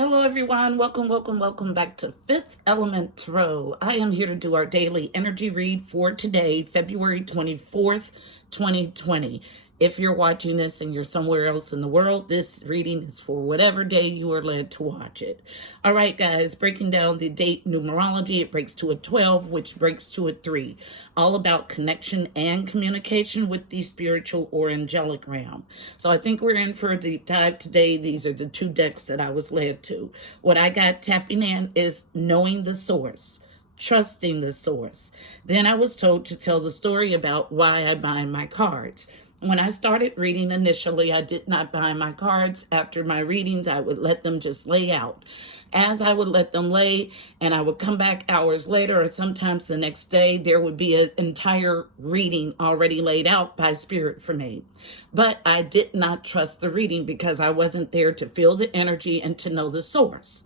Hello, everyone. Welcome back to Fifth Element Tarot. I am here to do our daily energy read for today, February 24th, 2020. If you're watching this and you're somewhere else in the world, this reading is for whatever day you are led to watch it. All right, guys, breaking down the date numerology, it breaks to a 12, which breaks to a 3. All about connection and communication with the spiritual or angelic realm. So I think we're in for a deep dive today. These are the two decks that I was led to. What I got tapping in is knowing the source, trusting the source. Then I was told to tell the story about why I bind my cards. When I started reading initially, I did not bind my cards. After my readings, I would let them just lay out. As I would let them lay, and I would come back hours later or sometimes the next day, there would be an entire reading already laid out by spirit for me. But I did not trust the reading because I wasn't there to feel the energy and to know the source.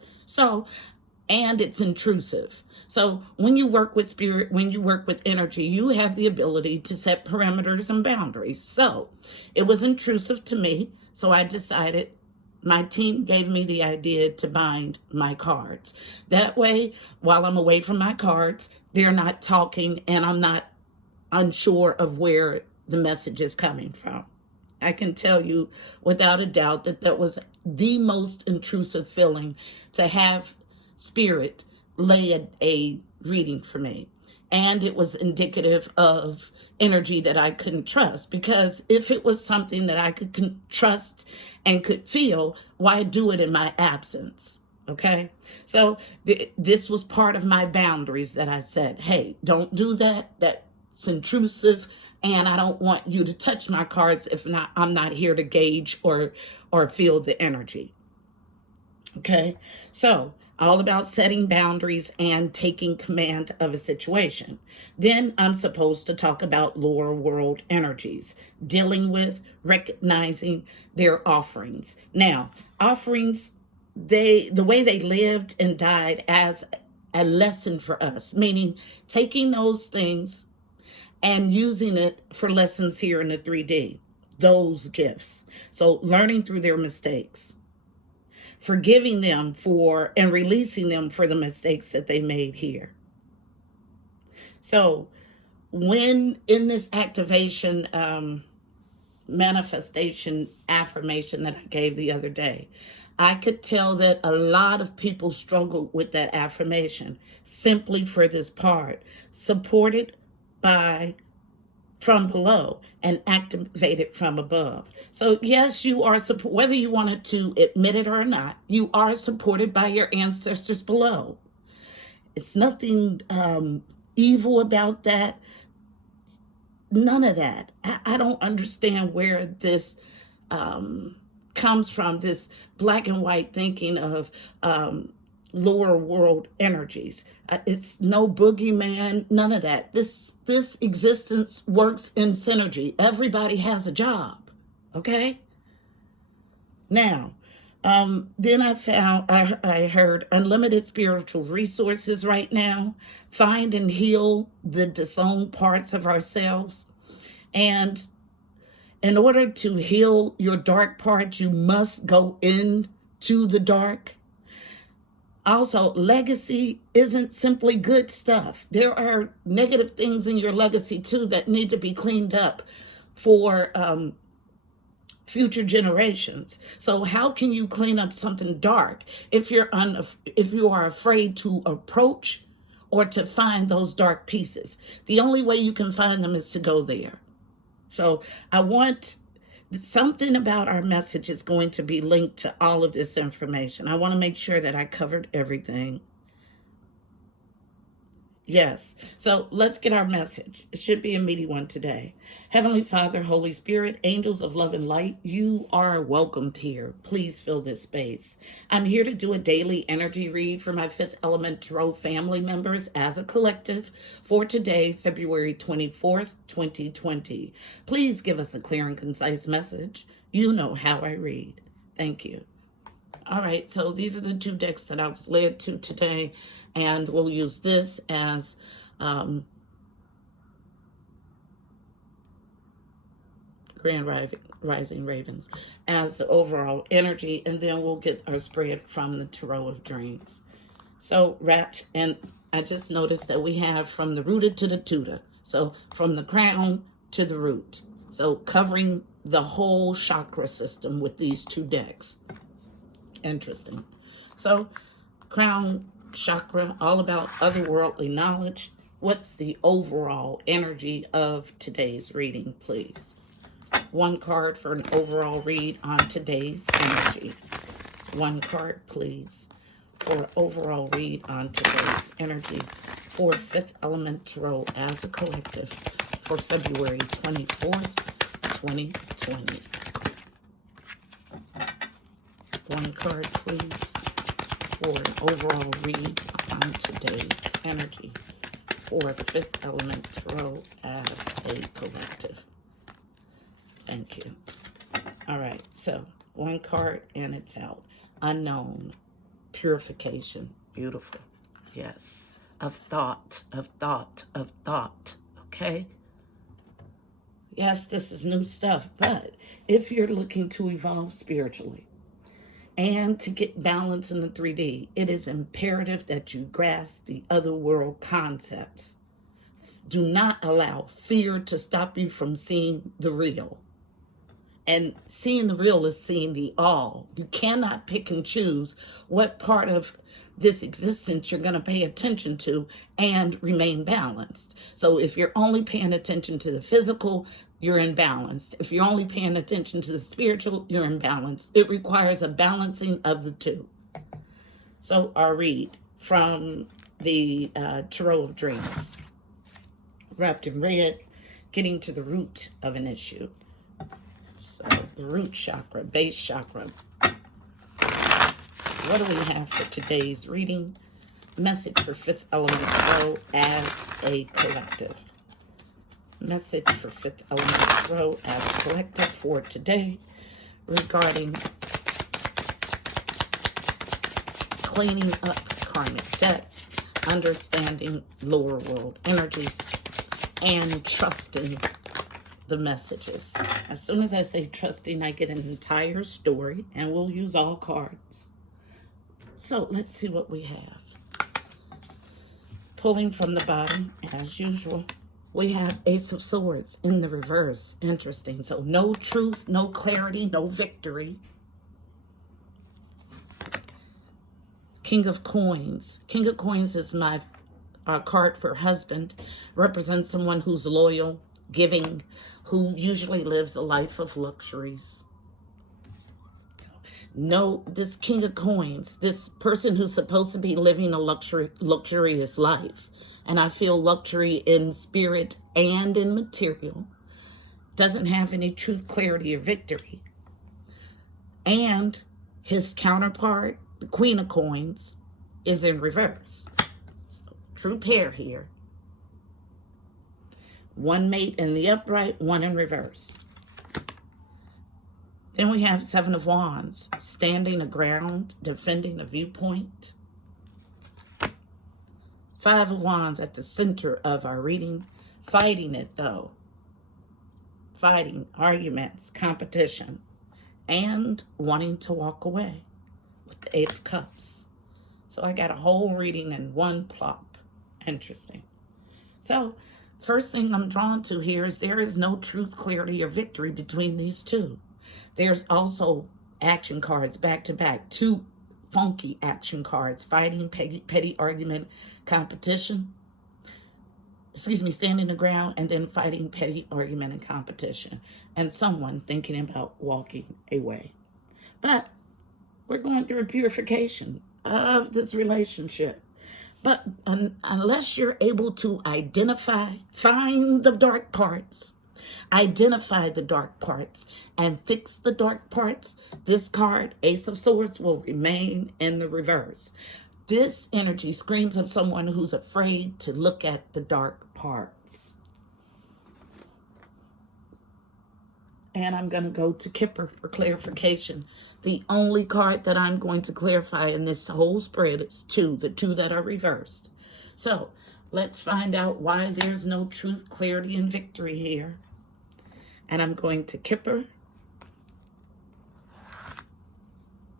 And it's intrusive. So when you work with spirit, when you work with energy, you have the ability to set parameters and boundaries. So it was intrusive to me. So I decided, my team gave me the idea to bind my cards. That way, while I'm away from my cards, they're not talking and I'm not unsure of where the message is coming from. I can tell you without a doubt that that was the most intrusive feeling, to have spirit lay a reading for me. And it was indicative of energy that I couldn't trust, because if it was something that I could trust and could feel, why do it in my absence? Okay, so this was part of my boundaries that I said, hey, don't do that. That's intrusive, and I don't want you to touch my cards if not, I'm not here to gauge or feel the energy. Okay, so all about setting boundaries and taking command of a situation. Then I'm supposed to talk about lower world energies, dealing with, recognizing their offerings. Now, offerings, the way they lived and died as a lesson for us, meaning taking those things and using it for lessons here in the 3D, those gifts. So learning through their mistakes, forgiving them for and releasing them for the mistakes that they made here. So when in this activation, manifestation affirmation that I gave the other day, I could tell that a lot of people struggled with that affirmation simply for this part, supported by from below and activated from above. So yes, you are whether you wanted to admit it or not, you are supported by your ancestors below. It's nothing evil about that. None of that. I don't understand where this comes from, this black and white thinking of lower world energies. It's no boogeyman, none of that. This existence works in synergy. Everybody has a job, okay? Now, then I heard unlimited spiritual resources right now. Find and heal the disowned parts of ourselves. And in order to heal your dark part, you must go into the dark. Also, legacy isn't simply good stuff. There are negative things in your legacy too that need to be cleaned up for future generations. So how can you clean up something dark if you are afraid to approach or to find those dark pieces? The only way you can find them is to go there. So I want something about our message is going to be linked to all of this information. I want to make sure that I covered everything. Yes. So let's get our message. It should be a meaty one today. Heavenly Father, Holy Spirit, angels of love and light, you are welcomed here. Please fill this space. I'm here to do a daily energy read for my Fifth Element Tarot family members as a collective for today, February 24th, 2020. Please give us a clear and concise message. You know how I read. Thank you. All right, so these are the two decks that I was led to today, and we'll use this as Grand Rising Ravens, as the overall energy, and then we'll get our spread from the Tarot of Dreams. So wrapped, and I just noticed that we have from the rooted to the tutor. So from the crown to the root. So covering the whole chakra system with these two decks. Interesting. So crown chakra, all about otherworldly knowledge. What's the overall energy of today's reading, please? One card for an overall read on today's energy. One card, please, for an overall read on today's energy for Fifth Element Tarot as a collective for February 24th, 2020. One card, please, for an overall read on today's energy for Fifth Element Tarot as a collective. Thank you. All right, so one card and it's out. Unknown. Purification. Beautiful. Yes. Of thought, of thought, of thought. Okay? Yes, this is new stuff, but if you're looking to evolve spiritually and to get balance in the 3D, it is imperative that you grasp the other world concepts. Do not allow fear to stop you from seeing the real. And seeing the real is seeing the all. You cannot pick and choose what part of this existence you're going to pay attention to and remain balanced. So if you're only paying attention to the physical, you're imbalanced. If you're only paying attention to the spiritual, you're imbalanced. It requires a balancing of the two. So our read from the Tarot of Dreams. Wrapped in red, getting to the root of an issue. So the root chakra, base chakra. What do we have for today's reading? Message for Fifth Element Tarot as a collective. Message for Fifth Element Tarot as a collective for today regarding cleaning up karmic debt, understanding lower world energies, and trusting the messages. As soon as I say trusting, I get an entire story, and we'll use all cards. So let's see what we have. Pulling from the bottom, as usual, we have Ace of Swords in the reverse. Interesting. So no truth, no clarity, no victory. King of Coins. King of Coins is my card for husband. Represents someone who's loyal, giving, who usually lives a life of luxuries. No, this King of Coins, this person who's supposed to be living a luxurious life, and I feel luxury in spirit and in material, doesn't have any truth, clarity, or victory. And his counterpart, the Queen of Coins, is in reverse. So, true pair here. One mate in the upright, one in reverse. Then we have Seven of Wands, standing a ground, defending a viewpoint. Five of Wands at the center of our reading, fighting it though. Fighting, arguments, competition, and wanting to walk away with the Eight of Cups. So I got a whole reading in one plop. Interesting. So first thing I'm drawn to here is there is no truth, clarity, or victory between these two. There's also action cards back to back, two funky action cards, fighting, petty argument, competition. Standing the ground, and then fighting, petty argument, and competition. And someone thinking about walking away. But we're going through a purification of this relationship. But unless you're able to identify, find the dark parts, identify the dark parts, and fix the dark parts, this card, Ace of Swords, will remain in the reverse. This energy screams of someone who's afraid to look at the dark parts. And I'm going to go to Kipper for clarification. The only card that I'm going to clarify in this whole spread is two, the two that are reversed. So let's find out why there's no truth, clarity, and victory here. And I'm going to Kipper,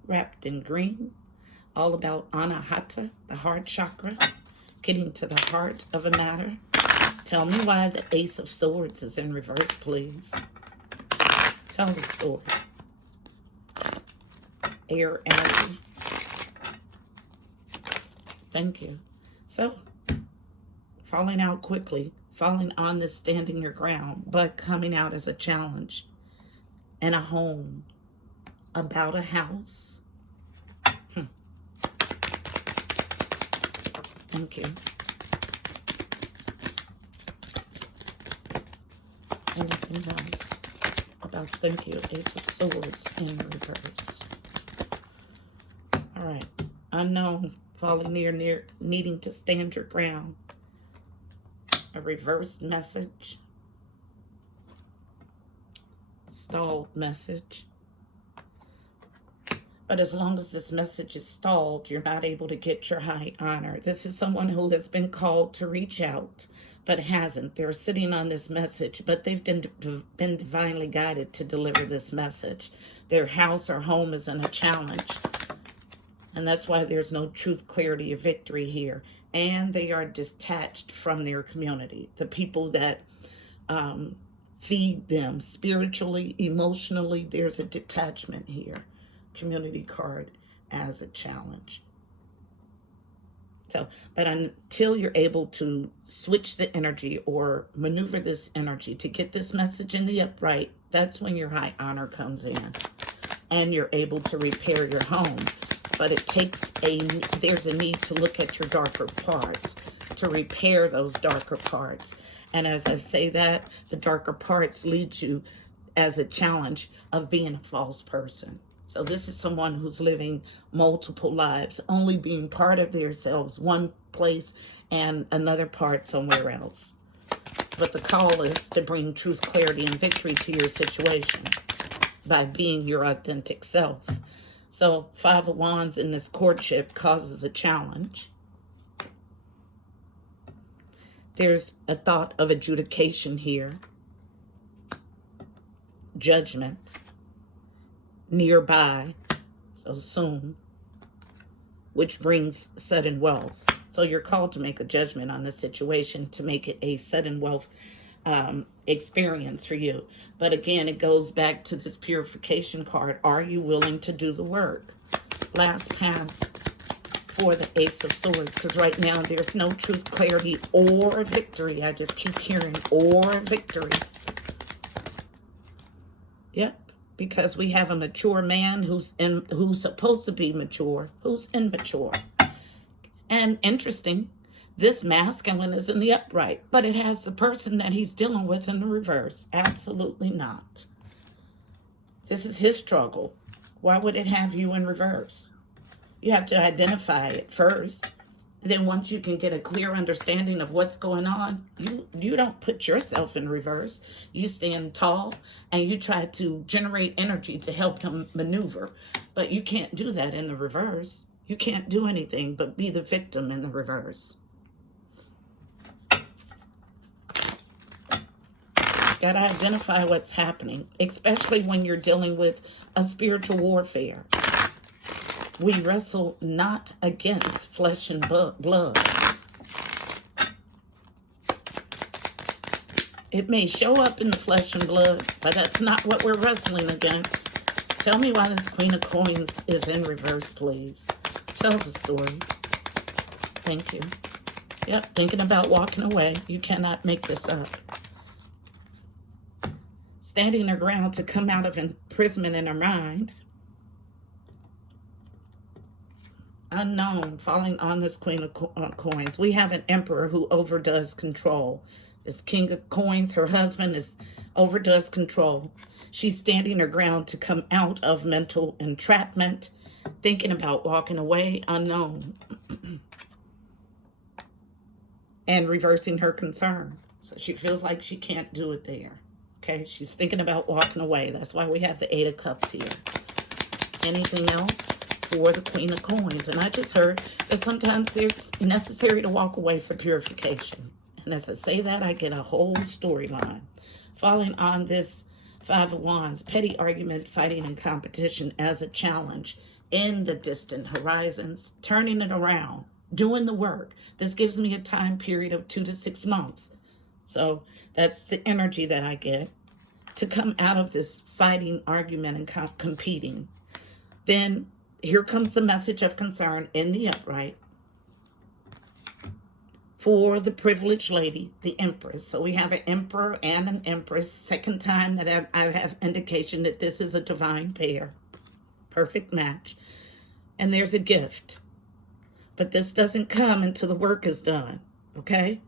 wrapped in green, all about Anahata, the heart chakra, getting to the heart of a matter. Tell me why the Ace of Swords is in reverse, please. Tell the story. Air energy. Thank you. So, falling out quickly, falling on this standing your ground, but coming out as a challenge. And a home, about a house. Thank you. Anything else about, thank you, Ace of Swords in reverse. All right. Unknown, falling near, needing to stand your ground. A reversed message. Stalled message. But as long as this message is stalled, you're not able to get your high honor. This is someone who has been called to reach out, but hasn't. They're sitting on this message, but they've been divinely guided to deliver this message. Their house or home is in a challenge. And that's why there's no truth, clarity, or victory here. And they are detached from their community. The people that feed them spiritually, emotionally, there's a detachment here. Community card as a challenge. So, but until you're able to switch the energy or maneuver this energy to get this message in the upright, that's when your high honor comes in and you're able to repair your home. But it takes there's a need to look at your darker parts to repair those darker parts. And as I say that, the darker parts lead you as a challenge of being a false person. So this is someone who's living multiple lives, only being part of themselves one place and another part somewhere else. But the call is to bring truth, clarity, and victory to your situation by being your authentic self. So 5 of Wands in this courtship causes a challenge. There's a thought of adjudication here. Judgment. Nearby, so soon, which brings sudden wealth. So you're called to make a judgment on the situation to make it a sudden wealth experience for you. But again, it goes back to this purification card. Are you willing to do the work? Last pass for the Ace of Swords, because right now there's no truth, clarity, or victory. I just keep hearing or victory. Yep. Because we have a mature man who's supposed to be mature, who's immature. And interesting, this masculine is in the upright, but it has the person that he's dealing with in the reverse. Absolutely not. This is his struggle. Why would it have you in reverse? You have to identify it first. And then once you can get a clear understanding of what's going on, you don't put yourself in reverse. You stand tall and you try to generate energy to help him maneuver. But you can't do that in the reverse. You can't do anything but be the victim in the reverse. Got to identify what's happening, especially when you're dealing with a spiritual warfare. We wrestle not against flesh and blood. It may show up in the flesh and blood, but that's not what we're wrestling against. Tell me why this Queen of Coins is in reverse, please. Tell the story. Thank you. Yep, thinking about walking away. You cannot make this up. Standing her ground to come out of imprisonment in her mind. Unknown, falling on this Queen of Coins. We have an Emperor who overdoes control. This King of Coins, her husband, overdoes control. She's standing her ground to come out of mental entrapment, thinking about walking away. Unknown. And reversing her concern. So she feels like she can't do it there. Okay, she's thinking about walking away. That's why we have the 8 of Cups here. Anything else? For the Queen of Coins. And I just heard that sometimes it's necessary to walk away for purification. And as I say that, I get a whole storyline. Falling on this Five of Wands, petty argument, fighting, and competition as a challenge in the distant horizons, turning it around, doing the work. This gives me a time period of 2 to 6 months. So that's the energy that I get to come out of this fighting, argument, and competing. Then here comes the message of concern in the upright for the privileged lady, the Empress. So we have an Emperor and an Empress. Second time that I have indication that this is a divine pair. Perfect match. And there's a gift. But this doesn't come until the work is done, okay?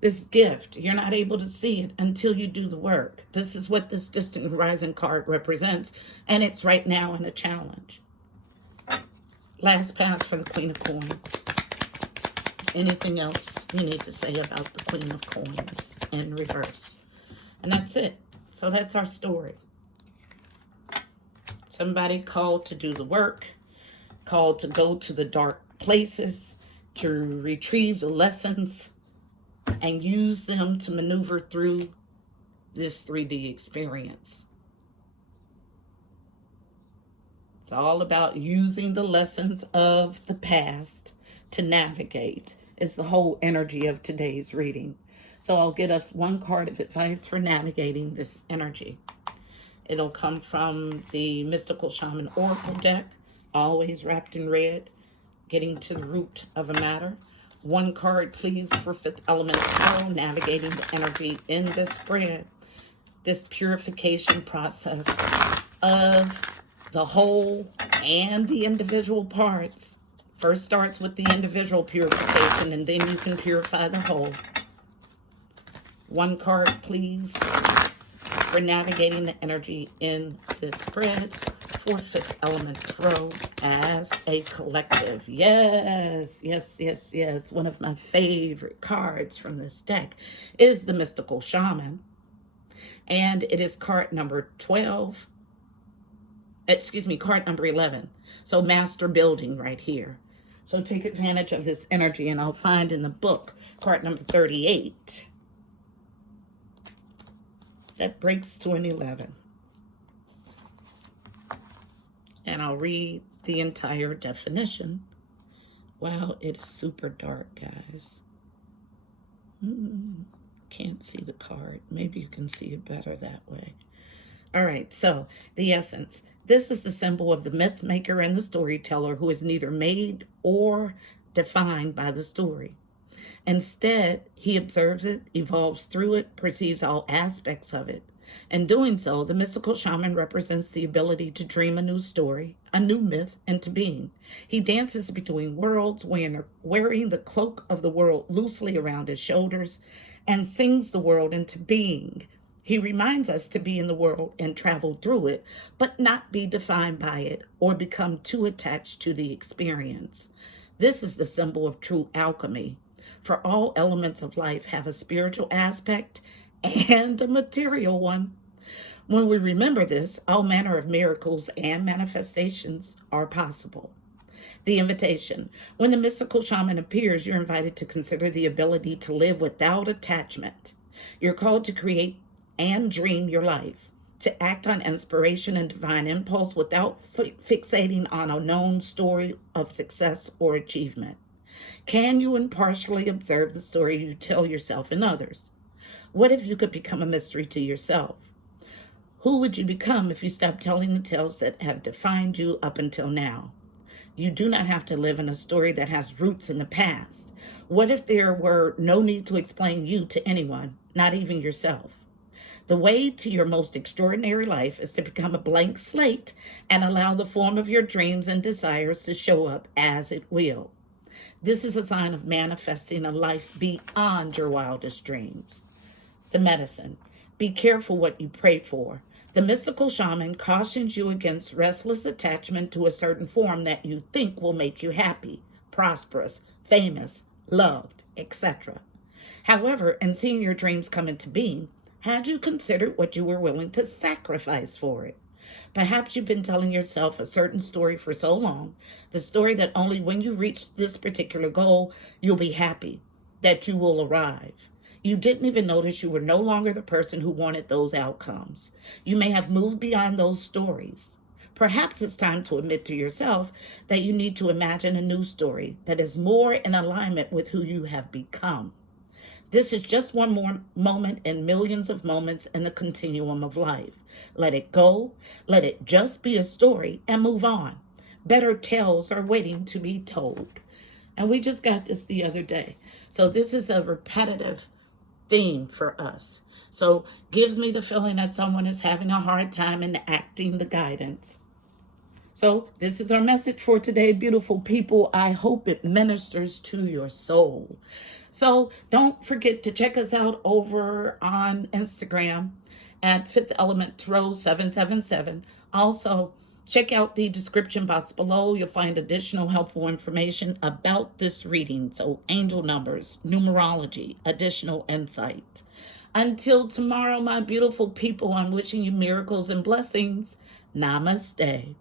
This gift, you're not able to see it until you do the work. This is what this distant horizon card represents, and it's right now in a challenge. Last pass for the Queen of Coins. Anything else you need to say about the Queen of Coins in reverse? And that's it. So that's our story. Somebody called to do the work, called to go to the dark places, to retrieve the lessons, and use them to maneuver through this 3D experience. It's all about using the lessons of the past to navigate. Is the whole energy of today's reading. So I'll get us one card of advice for navigating this energy. It'll come from the Mystical Shaman Oracle deck, always wrapped in red, getting to the root of a matter. One card, please, for Fifth Element Tarot, navigating the energy in this spread. This purification process of the whole and the individual parts. First starts with the individual purification, and then you can purify the whole. One card, please, for navigating the energy in this spread for Fifth Element Tarot as a collective. Yes, yes, yes, yes. One of my favorite cards from this deck is the Mystical Shaman, and it is card number 12. Excuse me, card number 11. So Master Building right here. So take advantage of this energy, and I'll find in the book card number 38. That breaks to an 11. And I'll read the entire definition. Wow, it's super dark, guys. Can't see the card. Maybe you can see it better that way. All right, so the essence. This is the symbol of the myth maker and the storyteller who is neither made or defined by the story. Instead, he observes it, evolves through it, perceives all aspects of it. In doing so, the mystical shaman represents the ability to dream a new story, a new myth into being. He dances between worlds, wearing the cloak of the world loosely around his shoulders, and sings the world into being. He reminds us to be in the world and travel through it, but not be defined by it or become too attached to the experience. This is the symbol of true alchemy. For all elements of life have a spiritual aspect and a material one. When we remember this, all manner of miracles and manifestations are possible. The invitation. When the mystical shaman appears, you're invited to consider the ability to live without attachment. You're called to create and dream your life, to act on inspiration and divine impulse without fixating on a known story of success or achievement. Can you impartially observe the story you tell yourself and others? What if you could become a mystery to yourself? Who would you become if you stopped telling the tales that have defined you up until now? You do not have to live in a story that has roots in the past. What if there were no need to explain you to anyone, not even yourself? The way to your most extraordinary life is to become a blank slate and allow the form of your dreams and desires to show up as it will. This is a sign of manifesting a life beyond your wildest dreams. The medicine. Be careful what you pray for. The mystical shaman cautions you against restless attachment to a certain form that you think will make you happy, prosperous, famous, loved, etc. However, in seeing your dreams come into being, had you considered what you were willing to sacrifice for it? Perhaps you've been telling yourself a certain story for so long, the story that only when you reach this particular goal, you'll be happy, that you will arrive. You didn't even notice you were no longer the person who wanted those outcomes. You may have moved beyond those stories. Perhaps it's time to admit to yourself that you need to imagine a new story that is more in alignment with who you have become. This is just one more moment in millions of moments in the continuum of life. Let it go, let it just be a story, and move on. Better tales are waiting to be told. And we just got this the other day. So this is a repetitive theme for us. So gives me the feeling that someone is having a hard time enacting the guidance. So this is our message for today, beautiful people. I hope it ministers to your soul. So don't forget to check us out over on Instagram at Fifth Element Tarot 777. Also, check out the description box below. You'll find additional helpful information about this reading. So angel numbers, numerology, additional insight. Until tomorrow, my beautiful people, I'm wishing you miracles and blessings. Namaste.